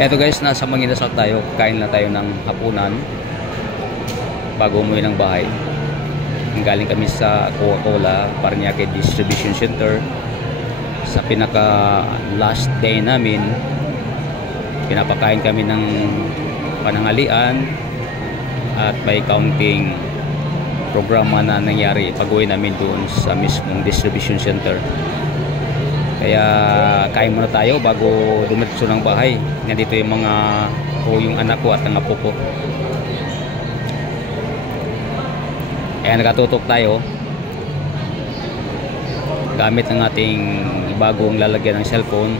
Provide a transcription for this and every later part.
Eto guys, nasa Manginasal tayo. Kain na tayo ng hapunan bago umuwi ng bahay. Galing kami sa Coca-Cola Paranaque Distribution Center. Sa pinaka last day namin, pinapakain kami ng panangalian at may counting programa na nangyari pag-uwi namin doon sa mismong distribution center. Kaya kain muna tayo bago dumiretso ng bahay. Nandito yung yung anak ko at ang apo ko. Kaya nakatutok tayo gamit ng ating bagong lalagyan ng cellphone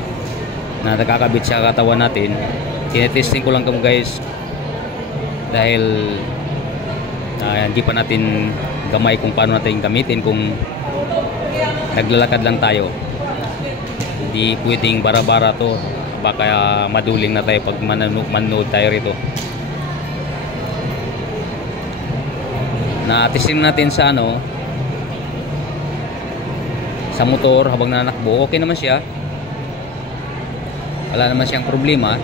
na nakakabit sa katawan natin. Tinetesting ko lang kamo guys dahil hindi pa natin gamay kung paano natin gamitin kung naglalakad lang tayo. Hindi pwedeng bara-bara to, baka maduling na tayo pag manood tayo rito. Na-testing natin sa sa motor habang nanakbo. Okay naman siya, wala naman siyang problema.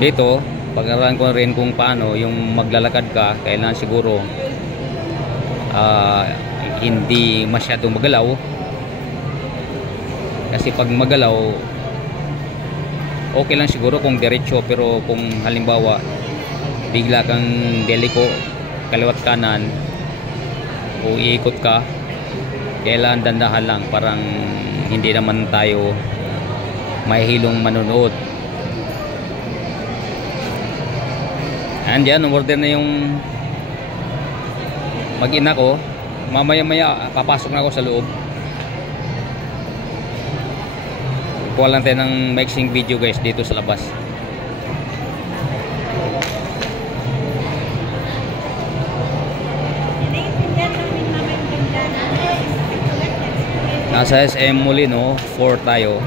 Dito pag-aralan ko rin kung paano yung maglalakad ka, kailangan siguro hindi masyadong magalaw. Kasi pag magalaw, okay lang siguro kung diretso, pero kung halimbawa bigla kang deliko kaliwat kanan o iikot ka, kailangan dandahan lang, parang hindi naman tayo mahihilong manonood. Andiyan, umorder na yung mag-ina ko. Mamaya-maya papasok na ako sa loob. Kuha lang tayo ng mixing video guys dito sa labas. Nasa SM Molino 4 tayo,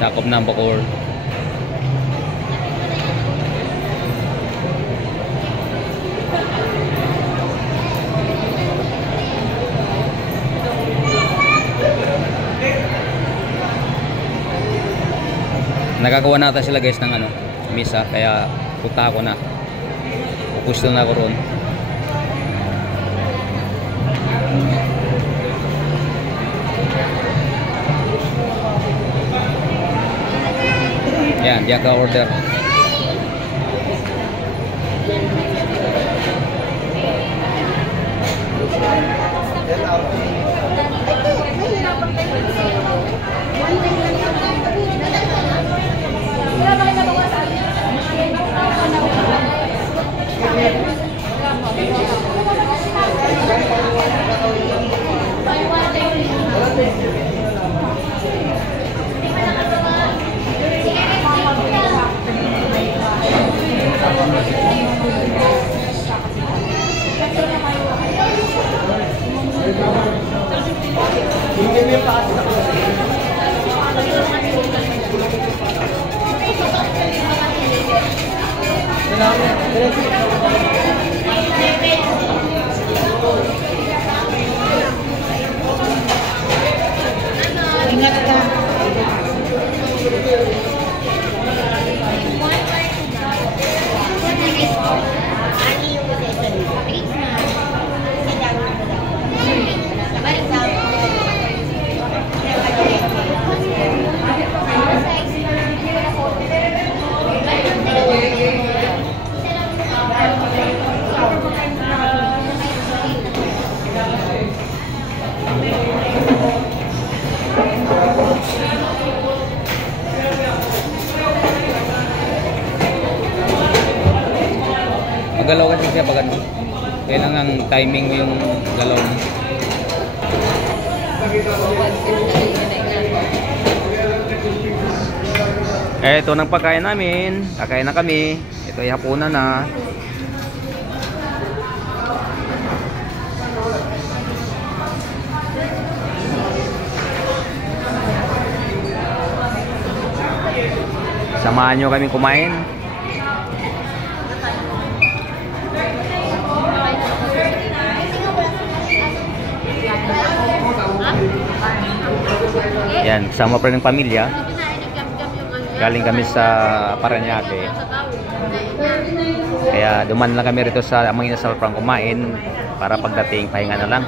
sakop ng Bacoor. Nagagawa nata sila guys ng misa, kaya punta ako na. Pupusto na ako roon. Yan, diyan ka order. Ingat ka. Magalaw kasi siya pag kailangan timing mo yung galaw mo. Ito nang pagkain namin. Kakain na kami. Ito ay hapunan na. Samahan nyo kami kumain. Yan, kasama pa rin ng pamilya. Galing kami sa Parañaque. Kaya duman lang kami rito sa Amang Inasal Prang kumain para pagdating pahinga na lang.